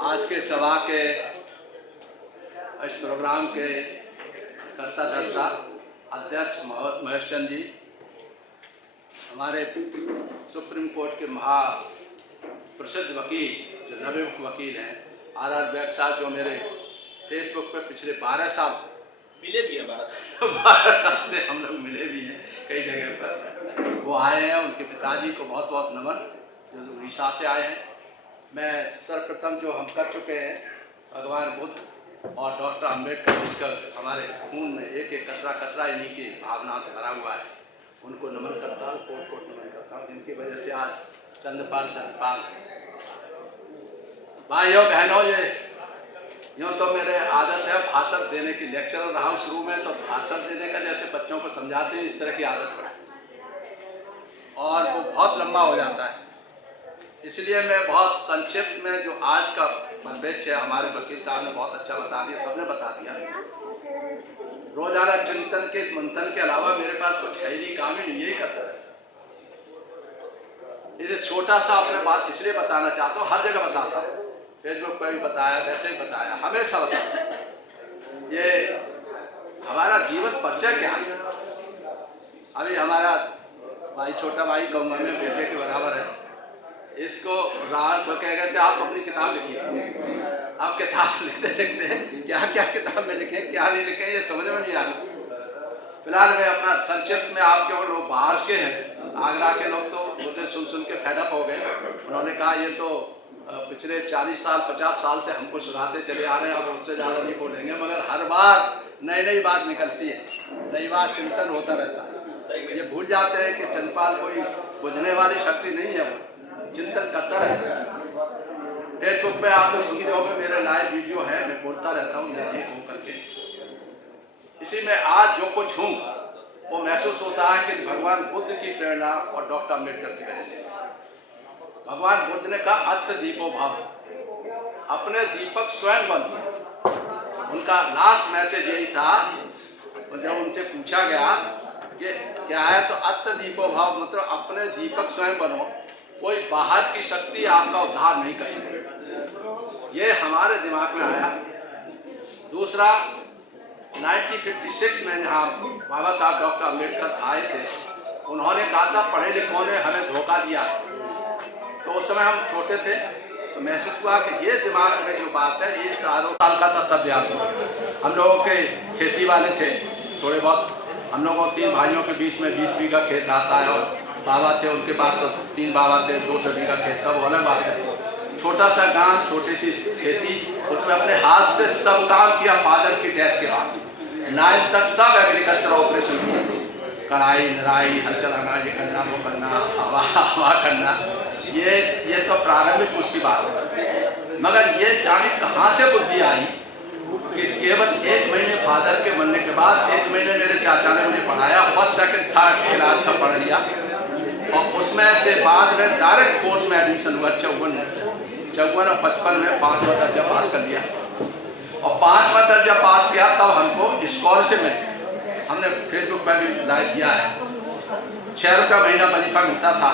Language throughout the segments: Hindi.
आज के सभा के इस प्रोग्राम के कर्ता धर्ता अध्यक्ष महेश चंद्र जी, हमारे सुप्रीम कोर्ट के महा प्रसिद्ध वकील जो नवे वकील हैं आर वैद साहब, जो मेरे फेसबुक पे पिछले 12 साल से मिले भी हैं। 12 साल से हम लोग मिले भी हैं कई जगह पर। वो आए हैं, उनके पिताजी को बहुत बहुत नमन जो उड़ीसा से आए हैं। मैं सर्वप्रथम जो हम कर चुके हैं भगवान बुद्ध और डॉक्टर अम्बेडकर, जिसका हमारे खून में एक एक कतरा कतरा इन्हीं की भावना से भरा हुआ है, उनको नमन करता हूँ, कोट कोट नमन करता हूँ, जिनकी वजह से आज चंद्रपाल भाइयों बहनों, ये यूँ तो मेरे आदत है भाषण देने की, लेक्चरर रहा हूँ शुरू में, तो भाषण देने का जैसे बच्चों को समझाते हैं इस तरह की आदत पड़ी और वो बहुत लंबा हो जाता है। इसलिए मैं बहुत संक्षिप्त में जो आज का परिप्रेक्ष्य है, हमारे वकील साहब ने बहुत अच्छा बता दिया, सबने बता दिया। रोजाना चिंतन के मंथन के अलावा मेरे पास कुछ है ही नहीं, काम ही नहीं, यही करता है। इसे छोटा सा अपने बात इसलिए बताना चाहता हूँ, हर जगह बताता हूँ, फेसबुक पर भी बताया, वैसे ही बताया, हमेशा बताया। ये हमारा जीवन परिचय क्या है। अभी हमारा भाई, छोटा भाई कहूँगा मैं, बेटे के बराबर है, इसको रात को कह गए थे आप अपनी किताब लिखिए। आप किताब लिखते लिखते क्या क्या किताब में लिखे क्या नहीं लिखे ये समझ में नहीं आ रहा। फिलहाल मैं अपना संक्षिप्त में आपके, और लोग बाहर के हैं, आगरा के लोग तो मुझे सुन के फेडअप हो गए। उन्होंने कहा ये तो पिछले 40 साल 50 साल से हमको सुनाते चले आ रहे हैं, अब उससे ज़्यादा नहीं बोलेंगे, मगर हर बार नई नई बात निकलती है, नई बात चिंतन होता रहता है। ये भूल जाते हैं कि चंद्रपाल कोई बुझने वाली शक्ति नहीं है, वो चिंतन करता रहता है। फेसबुक पे आप लोग सुनते होंगे, मेरे लाइव वीडियो है, मैं बोलता रहता हूँ निर्भीक होकर के। इसी में आज जो कुछ हूँ वो महसूस होता है कि भगवान बुद्ध की प्रेरणा और डॉक्टर अम्बेडकर की वजह से। भगवान बुद्ध ने कहा अत्त दीपो भव, अपने दीपक स्वयं बनो। उनका लास्ट मैसेज यही था। जब उनसे पूछा गया कि क्या है, तो अत्त दीपो भव मतलब अपने दीपक स्वयं बनो, कोई बाहर की शक्ति आपका उद्धार नहीं कर सकती। ये हमारे दिमाग में आया। दूसरा, 1956 में जहाँ बाबा साहब डॉक्टर अम्बेडकर आए थे, उन्होंने कहा था पढ़े लिखों ने हमें धोखा दिया। तो उस समय हम छोटे थे, तो महसूस हुआ कि ये दिमाग में जो बात है, ये सालों साल का था तब याद हुआ। हम लोगों के खेती वाले थे थोड़े बहुत, हम लोगों को 3 भाइयों के बीच में 20 बीघा खेत आता है, और बाबा थे उनके पास तो 3 बाबा थे, 200 बीघा खेत था, वो अलग बात है। छोटा सा गांव, छोटी सी खेती, उसमें अपने हाथ से सब काम किया। फादर की डेथ के बाद 9 तक सब एग्रीकल्चर ऑपरेशन किया, कढ़ाई नराई, हल चलाना, ये करना वो करना, हवा करना, ये तो प्रारंभिक उसकी बात है। मगर ये जाने कहाँ से बुद्धि आई कि केवल 1 महीने फादर के मरने के बाद 1 महीने मेरे चाचा ने मुझे पढ़ाया, फर्स्ट सेकंड थर्ड क्लास का पढ़ लिया, और उसमें से बाद में डायरेक्ट 4th में एडमिशन हुआ। 54 और 55 में 5वां दर्जा पास कर लिया, और 5वां दर्जा पास किया तब हमको स्कॉलरशिप मिली। हमने फेसबुक पर भी लाइव किया है। 6 रुपया महीना वजीफा मिलता था,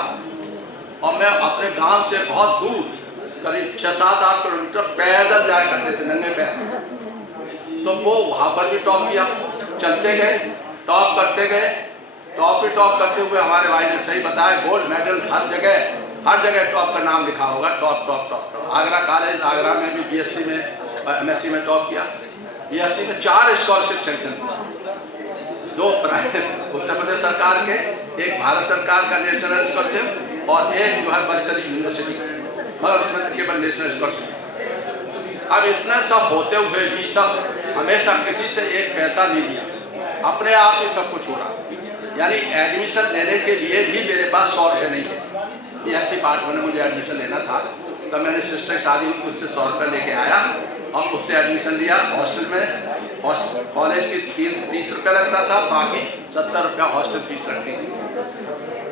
और मैं अपने गांव से बहुत दूर करीब 6-7-8 किलोमीटर पैदल जाया करते थे, नंगे पैर। तो वो वहाँ पर भी टॉप किया, चलते गए, टॉप करते गए, टॉप करते हुए हमारे भाई ने सही बताया, गोल्ड मेडल हर जगह टॉप का नाम लिखा होगा, टॉप। आगरा कॉलेज, आगरा में भी बीएससी में एमएससी में टॉप किया। बीएससी में 4 स्कॉलरशिप सेंक्शन, 2 उत्तर प्रदेश सरकार के, एक भारत सरकार का नेशनल स्कॉलरशिप, और एक जो है बरसरी यूनिवर्सिटी, मगर उसमें केवल नेशनल स्कॉलरशिप। अब इतना सब होते हुए भी सब हमेशा किसी से एक पैसा नहीं लिया, अपने आप ही सब कुछ हो रहा। यानी एडमिशन लेने के लिए भी मेरे पास 100 रुपये नहीं है। बीएससी पार्ट में मुझे एडमिशन लेना था, तब मैंने सिस्टर की शादी में उससे 100 रुपये लेके आया, और उससे एडमिशन लिया हॉस्टल में। कॉलेज की 30 रुपये लगता था, बाकी 70 रुपया हॉस्टल फीस रखती थी।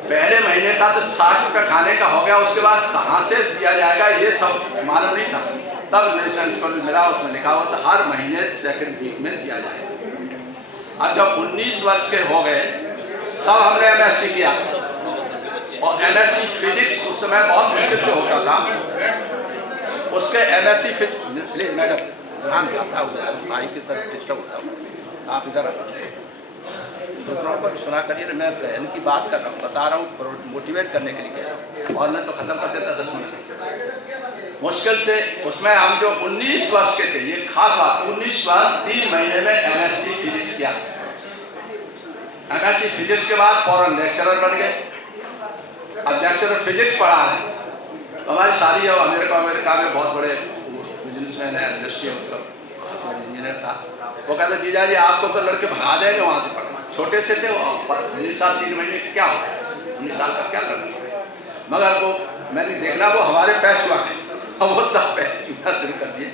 पहले महीने का तो 60 रुपये खाने का हो गया, उसके बाद कहाँ से दिया जाएगा ये सब मालूम नहीं था। तब नेशनल स्कॉलरशिप मिला, उसमें लिखा हुआ था हर महीने 2nd वीक में दिया जाएगा। अब जब 19 वर्ष के हो गए, तब हमने एमएससी किया, और एमएससी फिजिक्स उस समय बहुत मुश्किल से होता था। उसके MSc फिजिक्स, प्लीज़ मैडम ध्यान देता हूँ, भाई की तरफ डिस्टर्ब होता हूँ, आप इधर दूसरों को सुना करिए ना, मैं बहन की बात कर रहा हूँ, बता रहा हूँ, मोटिवेट करने के लिए कह रहा हूँ, और मैं तो ख़त्म कर देता 10 मिनट मुश्किल से। उसमें हम जो 19 वर्ष के थे, ये खास बात, 19 वर्ष 3 महीने में MSc फिजिक्स किया। MSc फिजिक्स के बाद फौरन लेक्चरर बन गए। अब लेक्चरर फिजिक्स पढ़ा रहे हैं। हमारी सारी है अमेरिका में बहुत बड़े बिजनेसमैन है, इंडस्ट्री है, उसका इंजीनियर था। वो कहते जीजा जी आपको तो लड़के भगा देंगे वहाँ से पढ़ना, छोटे से थे वो, 19 साल 3 महीने क्या होगा, 19 साल का क्या करना। मगर वो मैंने देखना वो हमारे पैर छुआ गए, वो सब पैर छुआ शुरू कर दिए।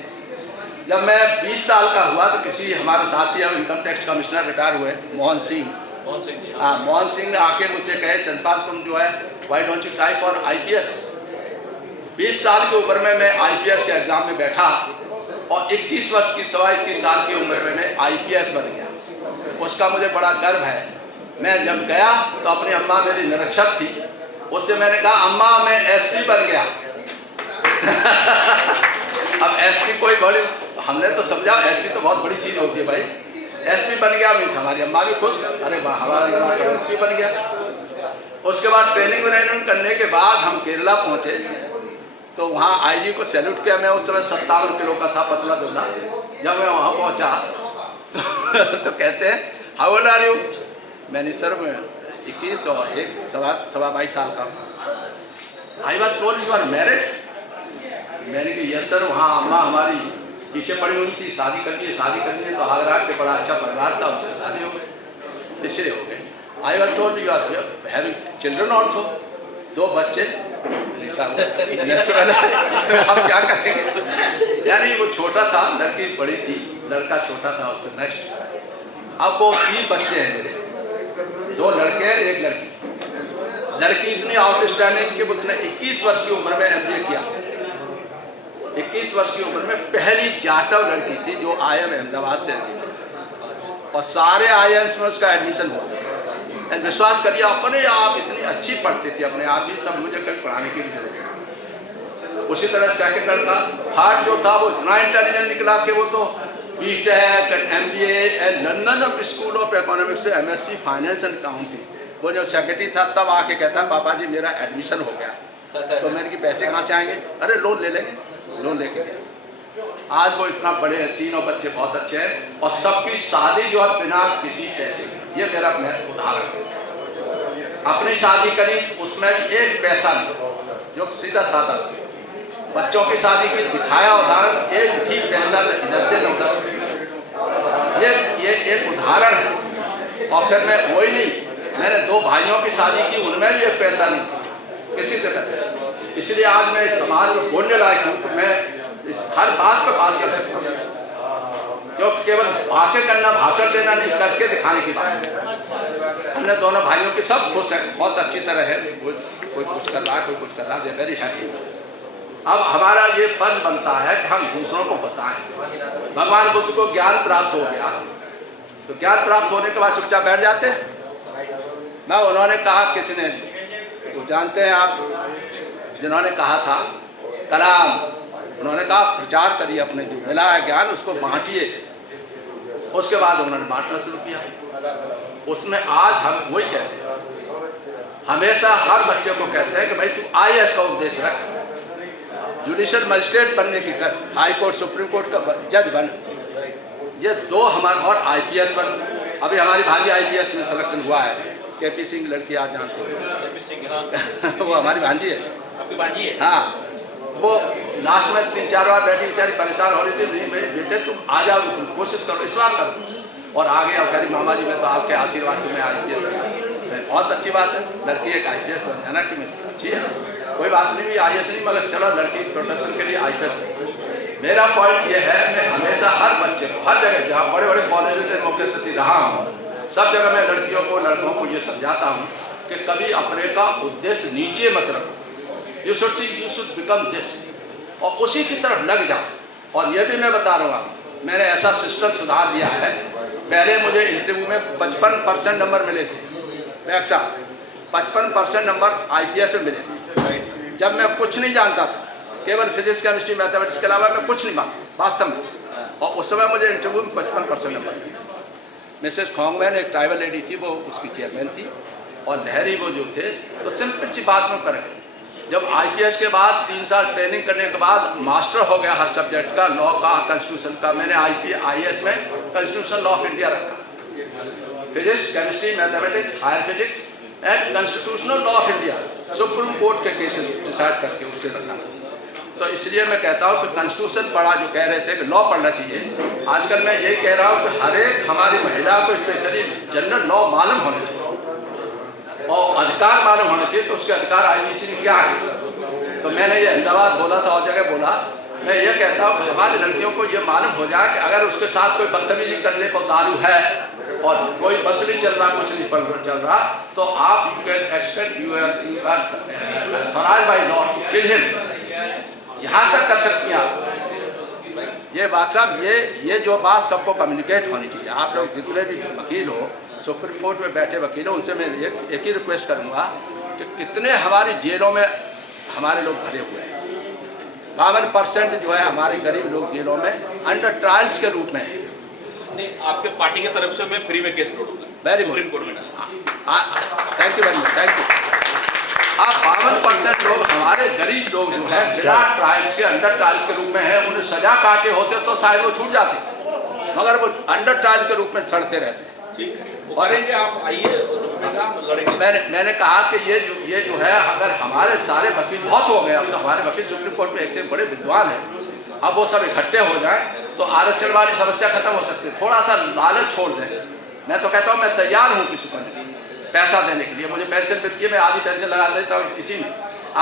जब मैं 20 साल का हुआ तो किसी हमारे साथी हम इनकम टैक्स कमिश्नर रिटायर हुए, मोहन सिंह ने आके मुझसे कहे चंदपाल तुम जो है why don't you try for IPS। 20 साल की उम्र में मैं IPS के एग्जाम में बैठा और 21 वर्ष की 21 साल की उम्र में मैं IPS बन गया। उसका मुझे बड़ा गर्व है। मैं जब गया तो अपनी अम्मा मेरी निरक्षर थी, उससे मैंने कहा अम्मा मैं SP बन गया। अब SP कोई बड़ी, हमने तो समझा SP तो बहुत बड़ी चीज़ होती है भाई, SP बन गया मीन्स हमारी अम्मा भी खुश, अरे वाह हमारा लड़का तो SP बन गया। उसके बाद ट्रेनिंग व्रेनिंग करने के बाद हम केरला पहुँचे तो वहाँ IG को सैल्यूट किया। मैं उस समय 57 किलो का था, पतला दुबला। जब मैं वहाँ पहुँचा तो कहते हैं हाउ ओल्ड आर यू, मैंने सर मैं 21 और 22 साल का। I was told you are married, मैंने कहा यस सर। वहाँ अम्मा हमारी पीछे पड़ी हुई थी, शादी करनी है तो आगरा के बड़ा अच्छा परिवार था, उससे शादी हो गई, इसलिए हो गए। I was told you are having children also, 2 बच्चे नेचुरल है, हम क्या करेंगे। यानी वो छोटा था, लड़की बड़ी थी, लड़का छोटा था उससे नेक्स्ट। अब वो 3 बच्चे हैं मेरे, 2 लड़के हैं 1 लड़की। लड़की इतनी आउटस्टैंडिंग कि उसने 21 वर्ष की उम्र में MBA किया। 21 वर्ष की उम्र में पहली जाटव लड़की थी जो IIM अहमदाबाद से थी, और सारे IIMs में उसका एडमिशन हो गया। विश्वास करिए अपने आप इतनी अच्छी पढ़ती थी, अपने आप ही, सब मुझे कहीं पढ़ाने की भी जरूरत नहीं। उसी तरह सेकंड लड़का, थर्ड जो था वो इतना इंटेलिजेंट निकला कि वो तो BTech MBA and London school of economics से MSc फाइनेंस एंड अकाउंटिंग। वो जो सेक्रेटरी था तब आके कहता पापा जी मेरा एडमिशन हो गया। तो मैंने कि पैसे कहाँ से आएंगे, अरे लोन ले लेंगे, लोन लेके गया। आज वो इतना बड़े हैं, 3 बच्चे बहुत अच्छे हैं, और सबकी शादी जो है बिना किसी पैसे। ये मेरा उदाहरण है। अपनी शादी करी उसमें भी 1 पैसा नहीं, जो सीधा साधा सा। बच्चों की शादी की दिखाया उदाहरण, 1 भी पैसा इधर से न उधर से। ये एक उदाहरण है। और फिर मैं वही नहीं, मैंने 2 भाइयों की शादी की, उनमें भी 1 पैसा नहीं, किसी से पैसा नहीं। इसलिए आज मैं इस समाज में बोलने लायक हूँ, मैं इस हर बात पर बात कर सकता हूँ, क्योंकि केवल बातें करना, भाषण देना नहीं, करके दिखाने की बात है। हमने दोनों भाइयों के सब खुश हैं, बहुत अच्छी तरह है, कोई कुछ कर रहा है, कोई कुछ कर रहा है, वेरी हैप्पी। अब हमारा ये फर्ज बनता है कि हम दूसरों को बताएं। भगवान बुद्ध को ज्ञान प्राप्त हो गया, तो ज्ञान प्राप्त होने के बाद चुपचाप बैठ जाते हैं। मैं उन्होंने कहा, किसी ने, वो जानते हैं आप, जिन्होंने कहा था कलाम, उन्होंने कहा प्रचार करिए, अपने जो मिला है ज्ञान उसको बांटिए। उसके बाद उन्होंने बांटना शुरू किया। उसमें आज हम वही कहते हैं, हमेशा हर बच्चे को कहते हैं कि भाई तू IAS का उद्देश्य रख, जुडिशियल मजिस्ट्रेट बनने की कर, हाई कोर्ट सुप्रीम कोर्ट का जज बन, ये 2 हमारे, और IPS बन। अभी हमारी भाभी IPS में सिलेक्शन हुआ है, KP सिंह लड़की आप जानते हो, वो हमारी भांजी है। आपकी भांजी है? हाँ। वो लास्ट में 3-4 बार बैठी, बेचारी परेशान हो रही थी, नहीं मेरे बेटे तुम आ जाओ, तुम कोशिश करो, इस बार करो, और आगे अब कह रही मामा जी मैं तो आपके आशीर्वाद से मैं IPS बना। बहुत अच्छी बात है, लड़की एक IPS बन जाना कि मिस अच्छी है, कोई बात नहीं, IAS नहीं, मगर चलो लड़की प्रोटेक्शन के लिए IPS बन। मेरा पॉइंट ये है, मैं हमेशा हर बच्चे को, हर जगह जहाँ बड़े बड़े कॉलेजों के मौके प्रति रहा हूँ, सब जगह मैं लड़कियों को, लड़कों को ये समझाता हूँ कि कभी अपने का उद्देश्य नीचे मत रखो, यू शुड बिकम दिस, और उसी की तरफ लग जाओ। और ये भी मैं बता रहा हूँ, मैंने ऐसा सिस्टम सुधार दिया है। पहले मुझे इंटरव्यू में 55% नंबर मिले थे, मैं अक्सर 55% नंबर IPS में मिले थे, जब मैं कुछ नहीं जानता था। केवल फिजिक्स, केमिस्ट्री, मैथमेटिक्स के अलावा मैं कुछ नहीं मांगता वास्तव में। और उस समय मुझे इंटरव्यू में 55% नंबर मिले। मिसेस खोंगमैन एक ट्राइबल लेडी थी, वो उसकी चेयरमैन थी, और लहरी वो जो थे। तो सिंपल सी बात में कर जब IPS के बाद 3 साल ट्रेनिंग करने के बाद मास्टर हो गया हर सब्जेक्ट का, लॉ का, कॉन्स्टिट्यूशन का। मैंने IAS में कॉन्स्टिट्यूशन लॉ ऑफ इंडिया रखा, physics, chemistry, mathematics, higher physics and constitutional law of India, supreme court के केसेस डिसाइड करके उससे रखा। तो इसलिए मैं कहता हूँ कि कॉन्स्टिट्यूशन पढ़ा, जो कह रहे थे कि लॉ पढ़ना चाहिए, आजकल मैं यही कह रहा हूँ कि हर एक हमारी महिला को स्पेशली जनरल लॉ मालूम होना चाहिए और अधिकार मालूम होना चाहिए कि उसके अधिकार IBC में क्या है। तो मैंने ये अहमदाबाद बोला था और जगह बोला, मैं ये कहता हूँ कि हमारी लड़कियों को ये मालूम हो जाए कि अगर उसके साथ कोई बदतमीजी करने को उतारू है और कोई बस नहीं चल रहा, कुछ नहीं चल रहा, तो आप you can extend you are authorised by law to kill him, यहाँ तक कर सकती हैं आप। ये बात साहब, ये जो बात सबको कम्युनिकेट होनी चाहिए। आप लोग जितने भी वकील हो, सुप्रीम कोर्ट में बैठे वकील हो, उनसे मैं एक ही रिक्वेस्ट करूँगा कि कितने हमारी जेलों में हमारे लोग भरे हुए हैं। 52% जो है हमारे गरीब लोग जेलों में अंडर ट्रायल्स के रूप में है। नहीं, आपके पार्टी की तरफ से मैं फ्री में केस लड़ूंगा वेरी गुड, सुप्रीम कोर्ट में। Thank you very much, thank you. आप 52% लोग हमारे गरीब लोग जो है बिना ट्रायल्स के, अंडर ट्रायल्स के रूप में है। उन्हें सजा काटे होते तो शायद वो छूट जाते, मगर वो अंडर ट्रायल के रूप में सड़ते रहते हैं। ठीक है, और आप आइए, लड़ेंगे। मैंने कहा कि ये जो है, अगर हमारे सारे वकील बहुत हो गए, अब तो हमारे वकील सुप्रीम कोर्ट में एक से बड़े विद्वान हैं, अब वो सब इकट्ठे हो जाएं तो आरक्षण वाली समस्या खत्म हो सकती है। थोड़ा सा लालच छोड़ दें। मैं तो कहता हूँ मैं तैयार हूँ किसी को पैसा देने के लिए। मुझे पेंशन मिलती है, मैं आधी पेंशन लगा देता हूँ इसी में।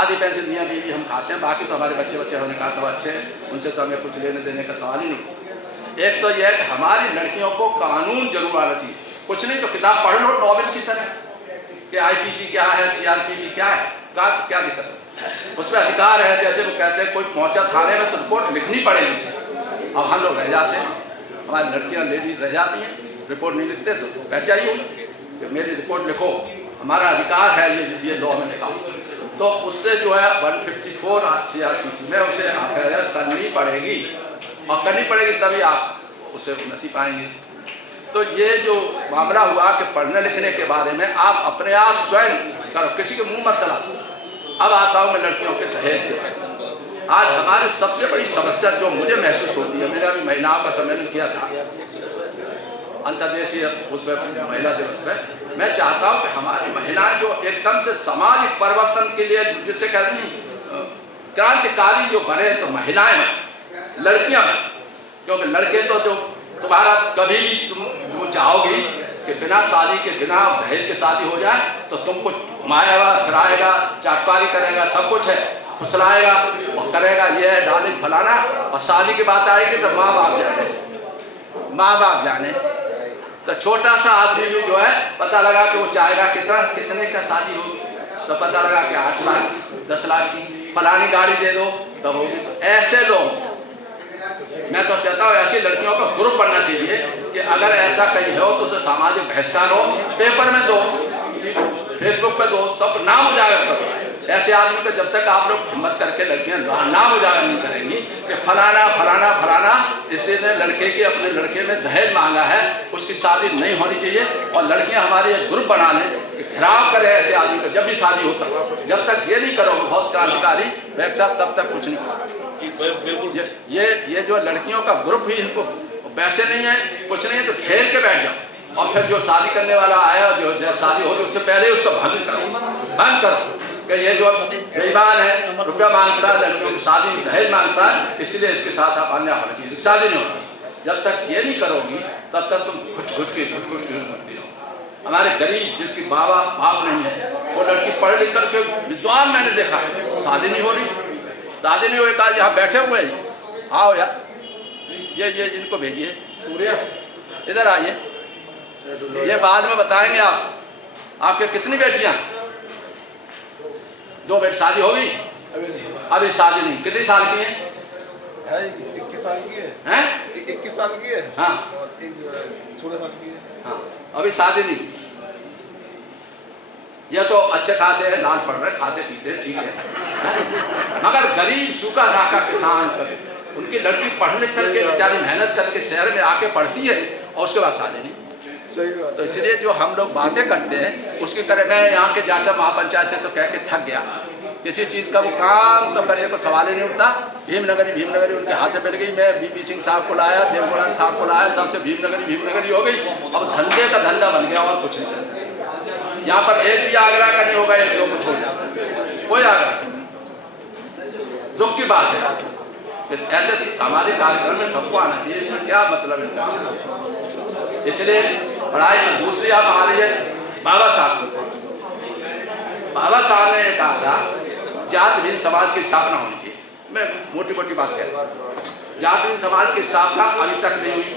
आधी पेंशन मियाँ बीवी हम खाते हैं, बाकी तो हमारे बच्चे होने का सब अच्छे हैं, उनसे तो हमें कुछ लेने देने का सवाल ही नहीं। एक तो यह है कि हमारी लड़कियों को कानून जरूर आना चाहिए। कुछ नहीं तो किताब पढ़ लो नॉवेल की तरह कि IPC क्या है, CRPC क्या है, क्या दिक्कत है। उसमें अधिकार है, जैसे वो कहते हैं कोई पहुंचा थाने में तो रिपोर्ट लिखनी पड़ेगी उसे। अब हम लोग रह जाते हैं, हमारी लड़कियां लेडीज रह जाती हैं, रिपोर्ट नहीं लिखते तो बैठ जाइए कि मेरी रिपोर्ट लिखो, हमारा अधिकार है ये लॉ में लिखा। तो उससे जो है 154 CRPC में उसे FIR करनी पड़ेगी, और करनी पड़ेगी तभी आप उसे उन्नति पाएंगे। तो ये जो मामला हुआ कि पढ़ने लिखने के बारे में आप अपने आप स्वयं करो, किसी के मुंह मत तलाशो। अब आता हूँ मैं लड़कियों के दहेज के साथ। आज हमारी सबसे बड़ी समस्या जो मुझे महसूस होती है, मैंने अभी महिलाओं का सम्मेलन किया था अंतर्देशीय उसमें महिला दिवस पे, मैं चाहता हूँ कि हमारी महिलाएं जो एकदम से सामाजिक परिवर्तन के लिए, जिसे कहते हैं क्रांतिकारी जो बने, तो महिलाएं बने, लड़कियां बने। क्योंकि लड़के तो जो तुम्हारा कभी भी तुम चाहोगी कि बिना शादी के, बिना दहेज के शादी हो जाए तो तुमको घुमाएगा, फिराएगा, चाटकारी करेगा, सब कुछ है, फुसलाएगा और करेगा, ये है डालिंग फलाना। और शादी की बात आएगी तो माँ बाप जाने। तो छोटा सा आदमी भी जो है पता लगा कि वो चाहेगा कितने का शादी हो, तो पता लगा कि 8 लाख 10 लाख की, फलानी गाड़ी दे दो तब होगी। तो ऐसे लोग, मैं तो चाहता हूँ ऐसी लड़कियों का ग्रुप बनना चाहिए कि अगर ऐसा कहीं हो तो उसे सामाजिक बहिष्कार हो, पेपर में दो, फेसबुक पे दो, सब नाम उजागर करो। ऐसे आदमी को जब तक आप लोग हिम्मत करके लड़कियां नाम उजागर नहीं करेंगी कि फलाना फलाना फलाना इसी ने लड़के की, अपने लड़के में दहेज मांगा है, उसकी शादी नहीं होनी चाहिए। और लड़कियां हमारे एक ग्रुप बना लें, घिराव करें ऐसे आदमी को जब भी शादी होता। जब तक ये नहीं करोगे बहुत क्रांतिकारी वैसा, तब तक कुछ नहीं हो सकता। ये जो लड़कियों का ग्रुप ही इनको वैसे नहीं है, कुछ नहीं है तो घेर के बैठ जाओ, और फिर जो शादी करने वाला आया, जो शादी हो रही उससे पहले उसको भंग करो कि ये जो बेईमान है, रुपया मांगता है, लड़कियों की शादी में दहेज मांगता है, इसलिए इसके साथ आप अन्याय होना चाहिए, शादी नहीं होती। जब तक ये नहीं करोगी तब तक तुम घुट के मरती रहो। हमारे गरीब जिसकी बाप नहीं है, वो लड़की पढ़ लिख करके विद्वान मैंने देखा है, शादी नहीं हो रही, शादी नहीं हुई। कहा यहाँ बैठे हुए हैं, आओ यार, ये इनको भेजिए, इधर आइए, ये बाद में बताएंगे आपके कितनी बेटियां? 2 बेटी, शादी हो गई? अभी शादी नहीं। कितनी साल की है? 21 साल की है। हैं? 21 साल की है। हाँ, और एक 16 साल की है। हाँ, अभी शादी नहीं। ये तो अच्छे खासे हैं, लाल पढ़ रहे, खाते पीते ठीक है, मगर गरीब सूखा साखा किसान, उनकी लड़की पढ़ लिख करके बेचारी मेहनत करके शहर में आके पढ़ती है और उसके बाद शादी नहीं। तो इसलिए जो हम लोग बातें करते हैं उसकी करे, मैं यहाँ के जाटा महापंचायत से तो कह के थक गया, किसी चीज़ का वो काम तो करने को सवाल ही नहीं उठता। भीमनगरी उनके हाथ में मिल गई, मैं बीपी सिंह साहब को लाया, देवगुणान साहब को लाया, तब से भीमनगरी हो गई। अब धंधे का धंधा बन गया और कुछ नहीं। यहाँ पर एक भी आग्रह का नहीं होगा, एक दो को छोड़ जाए, कोई आग्रह। दुख की बात है, ऐसे सामाजिक कार्यक्रम में सबको आना चाहिए, इसमें क्या मतलब है। इसलिए पढ़ाई में दूसरी आप आ रही है बाबा साहब। बाबा साहब ने कहा था जात भीन समाज की स्थापना होनी चाहिए। मैं मोटी मोटी बात कह रहा हूँ, जात भीन समाज की स्थापना अभी तक नहीं हुई,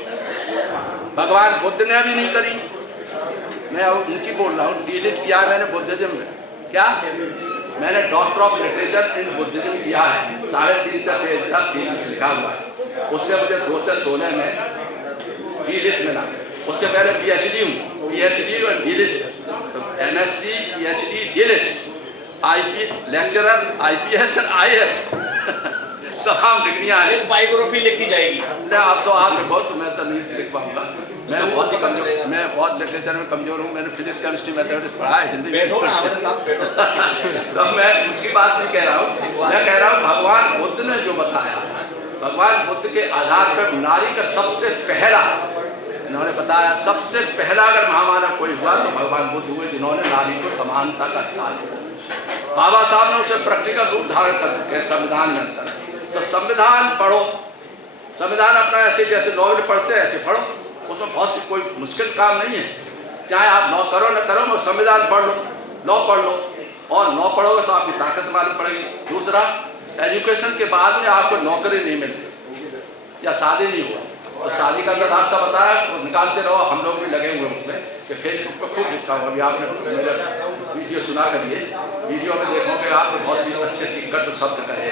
भगवान बुद्ध ने भी नहीं करी। मैं अब ऊंची बोल रहा हूँ, डिलीट किया है मैंने बुद्धिज्म में, क्या मैंने doctor of literature in Buddhism किया है, 350 पेज का थीसिस लिखा हुआ है। उससे मुझे 2 से 16 में डिलीट मिला। उससे पहले PhD हूँ, PhD और डिलीट, तो MSc PhD delete, IP lecturer IPS और IAS तमाम डिग्रियाँ हैं। एक बायोग्राफी लिखी जाएगी। अब तो आप लिखो तो मैं तो नहीं लिख पाऊंगा, मैं बहुत ही कमजोर, मैं बहुत लिटरेचर में कमजोर हूँ। मैंने फिजिक्स केमिस्ट्री मैथमेटिक्स पढ़ा है, हिंदी बैठो ना हमारे साथ बैठो। तो मैं उसकी बात नहीं कह रहा हूँ, मैं कह रहा हूँ भगवान बुद्ध ने जो बताया, भगवान बुद्ध के आधार पर नारी का सबसे पहला इन्होंने बताया, सबसे पहला अगर महामानव कोई हुआ तो भगवान बुद्ध हुए, जिन्होंने नारी को समानता का अधिकार दिया। बाबा साहब ने उसे प्रैक्टिकल रूप धारण कर संविधान में अंतर। तो संविधान पढ़ो, संविधान अपना ऐसे जैसे नॉवेल पढ़ते हैं ऐसे पढ़ो, उसमें बहुत सी कोई मुश्किल काम नहीं है। चाहे आप लॉ करो न करो, वो संविधान पढ़ लो, लॉ पढ़ लो, और लॉ पढ़ोगे तो आपकी ताकत मालूम पड़ेगी। दूसरा, एजुकेशन के बाद में आपको नौकरी नहीं मिलती या शादी नहीं हो, तो शादी का अंदर रास्ता बताया वो निकालते रहो। हम लोग भी लगे हुए उसमें कि फेसबुक पर खूब लिखता हूँ। अभी आपने मेरा वीडियो सुना करिए, वीडियो में देखोगे आप बहुत सी अच्छे अच्छी गट शब्द कहे,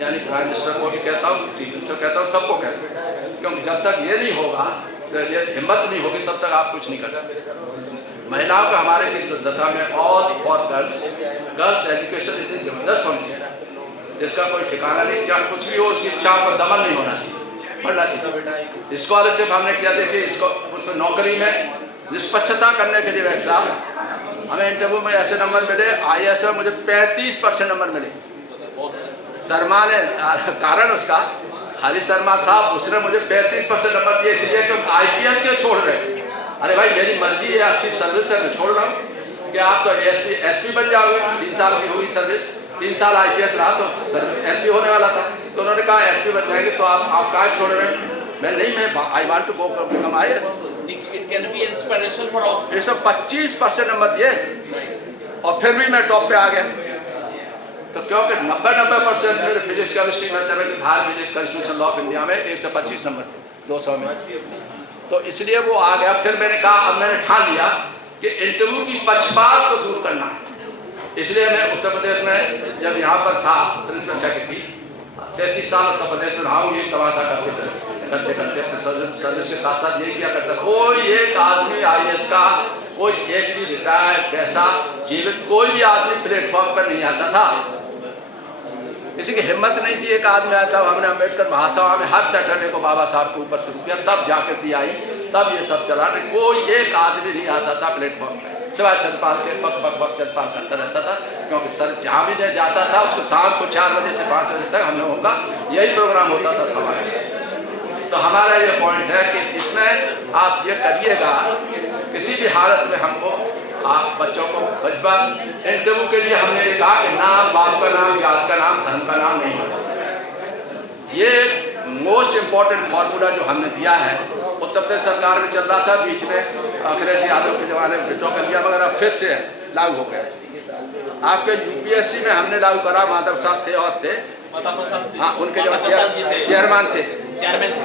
यानी प्राइम मिनिस्टर को भी कहता हूँ, चीफ मिनिस्टर कहता हूँ, सबको कहता हूँ, क्योंकि जब तक ये नहीं होगा, तो ये हिम्मत नहीं होगी, तब तक आप कुछ नहीं कर सकते। महिलाओं का हमारे की दशा में ऑल फॉर गर्ल्स एजुकेशन इतनी जबरदस्त होनी चाहिए जिसका कोई ठिकाना नहीं, चाहे कुछ भी हो उसकी इच्छाओं पर दमन नहीं होना चाहिए, पढ़ना चाहिए। स्कॉलरशिप हमने किया, देखिए इसको उसमें नौकरी में निष्पक्षता करने के लिए वैक साहब हमें इंटरव्यू में ऐसे नंबर मिले, IAS में मुझे 35% नंबर मिले। शर्मा ने, कारण उसका हरी शर्मा था, उसने मुझे 35% नंबर दिए, इसलिए कि IPS के छोड़ रहे। अरे भाई मेरी मर्जी है, अच्छी सर्विस है, मैं छोड़ रहा हूँ कि आप तो SP बन जाओगे, 3 साल की हुई सर्विस, 3 साल IPS रहा तो सर्विस SP होने वाला था। तो उन्होंने कहा SP बन जाएंगे, तो आप कहाँ छोड़ रहे हैं? मैं नहीं, मैं I want to go become IAS। It can be inspiration for all. ये सब 25% नंबर दिए और फिर भी मैं टॉप पे आ गया। तो क्योंकि 90% मेरे physics chemistry mathematics higher physics constitution law of India में 125 नंबर 200 में, तो इसलिए वो आ गया। फिर मैंने कहा, अब मैंने ठान लिया कि इंटरव्यू की पक्षपात को दूर करना है। इसलिए मैं उत्तर प्रदेश में जब यहाँ पर था प्रिंसिपल सेक्रेटरी, 33 साल उत्तर प्रदेश में रहा हूँ, ये तमाशा करते करते सर्विस के साथ साथ ये किया करता, कोई एक आदमी IAS का, कोई एक भी रिटायर्ड पैसा जीवित कोई भी आदमी प्लेटफॉर्म पर नहीं आता था। किसी की हिम्मत नहीं थी, एक आदमी आया था। हमने अम्बेडकर महासभा में हर सैटरडे को बाबा साहब के ऊपर शुरू किया, तब जागृति आई, तब ये सब चला। कोई एक आदमी नहीं आता था प्लेटफॉर्म पर, सिवाय चंदपाल के बक बक बक चंदपाल करता रहता था, क्योंकि सर जहाँ भी जाता था उसको शाम को 4 बजे से 5 बजे तक हम लोगों का यही प्रोग्राम होता था सभा में। तो हमारा ये पॉइंट है कि इसमें आप ये करिएगा, किसी भी हालत में हमको आप बच्चों को बचपन इंटरव्यू के लिए हमने ये कहा कि नाम, बाप का नाम, जात का नाम, धर्म का नाम नहीं होना चाहिए। ये मोस्ट इम्पॉर्टेंट फार्मूला जो हमने दिया है, उत्तर प्रदेश सरकार में चल रहा था, बीच में अखिलेश यादव के जमाने में विड्रॉ कर दिया, मगर अब फिर से लागू हो गया। आपके UPSC में हमने लागू करा, माधव साहब थे और थे, हाँ उनके जब चेयरमैन थे,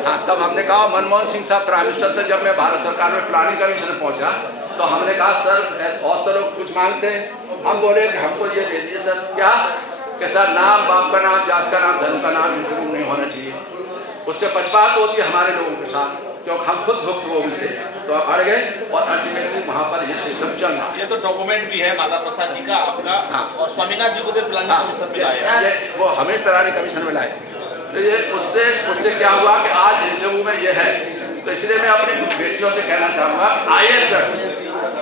हाँ तब हमने कहा, मनमोहन सिंह साहब प्राइम मिनिस्टर थे जब मैं भारत सरकार में प्लानिंग कमीशन में पहुंचा, तो हमने कहा सर और तो लोग कुछ मांगते हैं, हम बोले कि हमको ये दे दीजिए सर, क्या कि सर नाम, बाप का नाम, जात का नाम, धर्म का नाम इंटरव्यू नहीं होना चाहिए, उससे पक्षपात होती है हमारे लोगों के साथ। क्योंकि हम खुद भुक्तभोगी थे, तो हम अड़ गए और अल्टीमेटली वहाँ पर ये सिस्टम चल रहा। ये तो डॉक्यूमेंट भी है माता प्रसाद जी का, आपका। हाँ। और स्वामीनाथ जी को भी प्लानिंग कमीशन में लाया है। वो हमें प्लानिंग कमीशन में लाए, तो ये उससे क्या हुआ कि आज इंटरव्यू में ये है, तो इसलिए मैं अपनी कुछ बेटियों से कहना चाहूँगा,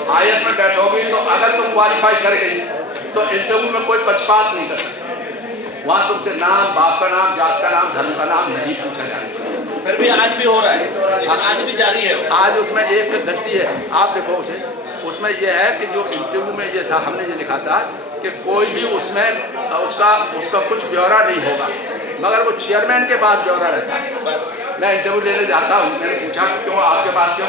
IAS में बैठोगी तो अगर तुम क्वालिफाई कर गई तो इंटरव्यू में कोई पक्षपात नहीं कर सकता। वहाँ तुमसे नाम, बाप का नाम, जात का नाम, धर्म का नाम नहीं पूछा जाएगा। फिर भी आज भी हो रहा है, लेकिन आज भी जारी है। आज उसमें एक गलती है, आप देखो उसे, उसमें यह है कि जो इंटरव्यू में ये था, हमने ये लिखा था कि कोई भी उसमें उसका कुछ ब्यौरा नहीं होगा, मगर वो चेयरमैन के पास ब्यौरा रहता है। बस मैं इंटरव्यू लेने जाता हूँ, मैंने पूछा क्यों आपके पास, क्यों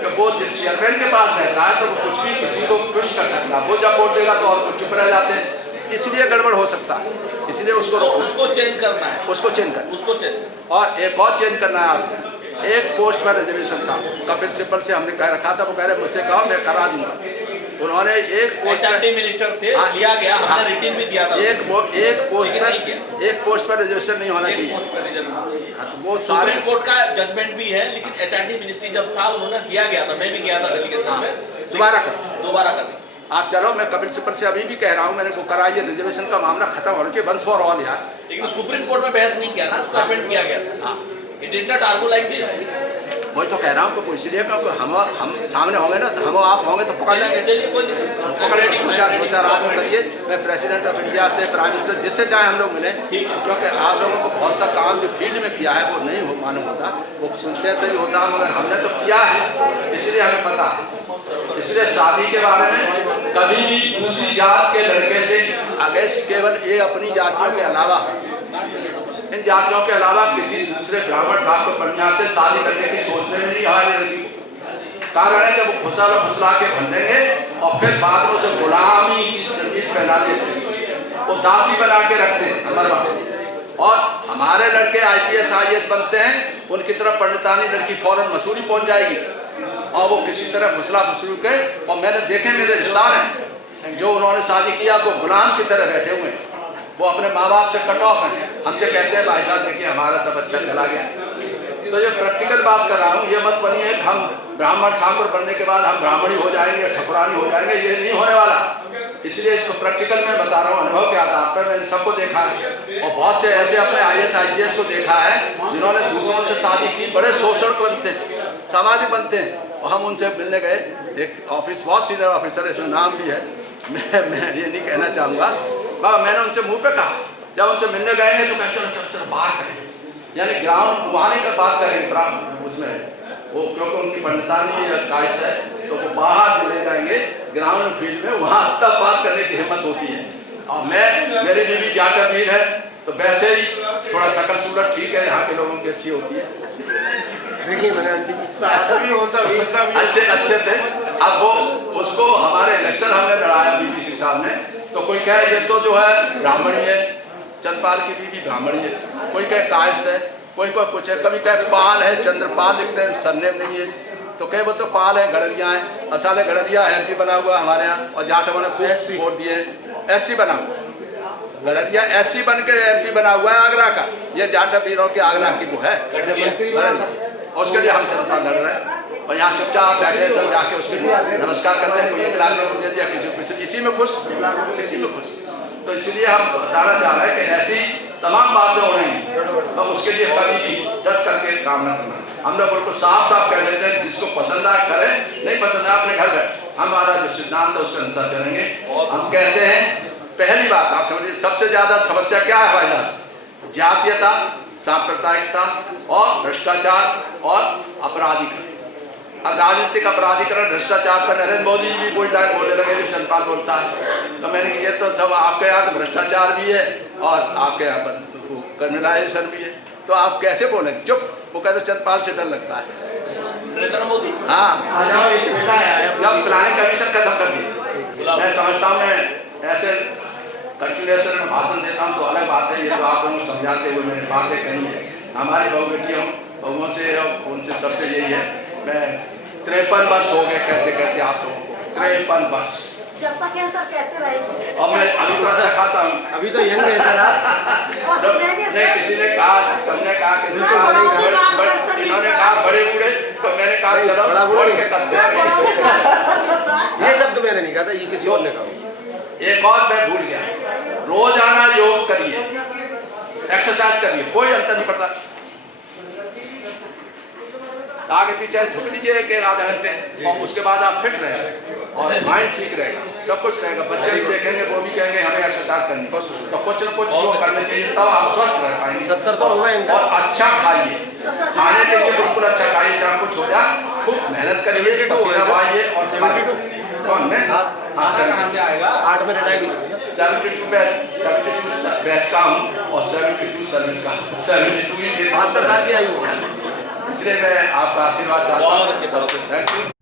कि वो जिस चेयरमैन के पास रहता है तो वो कुछ भी किसी को ट्विस्ट कर सकता है, वो जब वोट देगा तो और कुछ चुप रह जाते हैं, इसलिए गड़बड़ हो सकता है, इसलिए उसको चेंज करना है, उसको चेंज करना, उसको चेंज। और एक और चेंज करना है आपको। एक पोस्ट पर रिजर्वेशन था, कपिल सिब्बल से हमने कह रखा था, वो कह रहे मुझसे कहो मैं करा दूंगा। उन्होंने एक पोस्ट मिनिस्टर थे, लिया गया, हमने रिटर्न भी दिया था। एक पोस्ट पर रिजर्वेशन नहीं होना चाहिए। तो वो सुप्रीम कोर्ट का जजमेंट भी है, लेकिन HRD मिनिस्ट्री जब था उन्होंने दिया गया था, मैं भी गया था डेलीगेशन में, दोबारा कर। आप चलो, मैं कपिल सिब्बल से अभी भी कह रहा हूँ, मैंने वो करा, ये रिजर्वेशन का मामला खत्म होना चाहिए, वंस फॉर ऑल यार। लेकिन सुप्रीम कोर्ट में बहस नहीं किया ना, उसको अपेंड किया गया था। It did not argue like this. वही तो कह रहा हूँ, इसलिए हम सामने होंगे ना, तो हम आप होंगे तो पकड़ लेंगे, चलिए कोई दिक्कत नहीं, पकड़ेंगे। दो चार आदमी करिए, मैं प्रेसिडेंट ऑफ इंडिया से, प्राइम मिनिस्टर, जिससे चाहे हम लोग मिले, क्योंकि आप लोगों को बहुत सा काम जो फील्ड में किया है वो नहीं मालूम होता, वो सुनते तभी होता, मगर हमने तो किया है, इसलिए हमें पता है। इसलिए शादी के बारे में कभी भी दूसरी जात के लड़के से अगेंस्ट, केवल ये अपनी जातियों के अलावा, इन जातियों के अलावा किसी दूसरे ब्राह्मण ठाकुर बनिया से शादी करने की सोचने में नहीं हमारी लड़की को। कारण है कि वो फुसला के भर देंगे और फिर बाद में उसे गुलामी की जमीन पहना देते, वो दासी बना के रखते हैं नंबर 1। और हमारे लड़के IPS IAS बनते हैं, उनकी तरफ पंडितानी लड़की फौरन मसूरी पहुंच जाएगी और वो किसी तरह फुसला के, और मैंने देखे मेरे रिश्तेदार हैं जो उन्होंने शादी किया, वो गुलाम की तरह बैठे हुए हैं, वो अपने माँ बाप से कट ऑफ हैं, हमसे कहते हैं भाई साहब देखिए हमारा तो बच्चा चला गया। तो ये प्रैक्टिकल बात कर रहा हूँ, ये मत बनिए हम ब्राह्मण ठाकुर बनने के बाद हम ब्राह्मणी हो जाएंगे, ठकुरानी हो जाएंगे, ये नहीं होने वाला। इसलिए इसको प्रैक्टिकल में बता रहा हूँ, अनुभव के आधार पर मैंने सबको देखा है, और बहुत से ऐसे अपने IAS IPS को देखा है जिन्होंने दूसरों से शादी की, बड़े शोषण बनते हैं, सामाजिक बनते हैं। और हम उनसे मिलने गए, एक ऑफिस, बहुत सीनियर ऑफिसर, इसमें नाम भी है, मैं ये नहीं कहना चाहूँगा, मैंने उनसे मुंह पे कहा, जब उनसे मिलने गए तो कहा चलो चलो चलो बाहर करेंगे, यानी ग्राउंड वहाँ नहीं कर बात करेंगे उसमें, वो क्योंकि उनकी पंडितानी या कायस्थ है, तो वो बाहर ले जाएंगे ग्राउंड फील्ड में, वहाँ तब बात करने की हिम्मत होती है। और मेरी बीवी जाटा वीर है, तो वैसे ही थोड़ा शकल सूरत ठीक है, यहाँ के लोगों की अच्छी होती है, अच्छे थे। अब वो उसको हमारे इलेक्शन हमने लड़ाया BBC साहब ने, तो कोई कहे ये तो जो है ब्राह्मणी है, चंद्रपाल की बीवी ब्राह्मणी है, कोई कहे कायस्थ है, कोई कुछ है, कभी कहे पाल है, चंद्रपाल लिखते हैं, सरनेम नहीं है, तो कहे वो तो पाल है, गडरिया है, असाले गडरिया MP बना हुआ हमारे यहाँ, और जाटों ने खूब वोट दिए, SC बना हुआ, गडरिया SC बन के MP बना हुआ है आगरा का, ये जाटा वीरों की आगरा की वो है, और उसके लिए हम चंद्रपाल लड़ रहे हैं, और यहाँ चुपचाप बैठे सब जाके उसके नमस्कार करते हैं, कोई 1 लाख रुपये दे दिया किसी को, इसी में खुश, इसी में खुश। तो इसलिए हम बताना चाह रहे हैं कि ऐसी तमाम बातें हो रही हैं, तो उसके लिए कभी भी डट करके काम न करना। हम लोग बिल्कुल साफ साफ कह देते हैं, जिसको पसंद आए करें, नहीं पसंद आए अपने घर बैठे, हमारा जो सिद्धांत है उसके अनुसार चलेंगे। हम कहते हैं पहली बात आप समझिए, सबसे ज़्यादा समस्या क्या है हमारे साथ? जातीयता, सांप्रदायिकता और भ्रष्टाचार और अपराधीकरण। अब राजनीतिक अपराधीकरण, भ्रष्टाचार पर नरेंद्र मोदी जी भी बोलने लगे जो चंद्रपाल बोलता है, तो मैंने कहा ये तो सब आपके यहाँ तो भ्रष्टाचार भी है और आपके यहाँ पर क्रिमिनलाइजेशन भी है, तो आप कैसे बोलेंगे? चुप, वो कहते चंद्रपाल से डर लगता है नरेंद्र मोदी। हाँ, जब प्लानिंग कमीशन खत्म कर दी, मैं समझता हूँ मैं ऐसे कंटिन्यूएशन में भाषण देता हूँ तो अलग बात है, ये तो आप लोगों को समझाते हुए मैंने बातें कही है। हमारी बहू बेटियों बहुओं से उनसे सबसे यही है, मैं 53 वर्ष हो गए कहते कहते आप लोगों को, 53 वर्ष, जब तक है सर कहते रहेंगे। और मैं अभी तो अच्छा खासा हूँ, अभी तो यंग है सर आप। नहीं किसी ने कहा, तुमने कहा, किसी ने कहा, इन्होंने कहा बड़े बूढ़े, मैंने कहा चलो बड़ा बुरा बोल नहीं। के करते सर बड़ा हैं। से सब होता है। ये शब्द मैंने नहीं कहा था, ये किसी और ने कहा। एक और मैं भूल गया, रोजाना योग करिए, एक्सरसाइज करिए, कोई अंतर नहीं पड़ता। आगे पीछे झुक लीजिए कि आधा घंटे, और उसके बाद आप फिट रहेंगे और माइंड ठीक रहेगा, सब कुछ रहेगा। बच्चे भी देखेंगे, वो भी कहेंगे हमें एक्सरसाइज करनी है। तो कुछ न कुछ जो करने चाहिए, तब आप स्वस्थ रह पाएंगे। 70 तो हुआ इनका। और अच्छा खाइए, खाने के लिए बिल्कुल अच्छा खाइए, चाहे कुछ हो जाए, खूब मेहनत करिए, पसीना बहाइए और 72 कौन में? हाँ, हाँ, 8 में रिटायर्ड हुए। 72 बैच का हूँ और 72 सर्विस का हूँ। 72 ही 72 साल की आयु है। इसलिए मैं आपका आशीर्वाद चाहता हूँ। बहुत अच्छे, बहुत अच्छे। Thank you.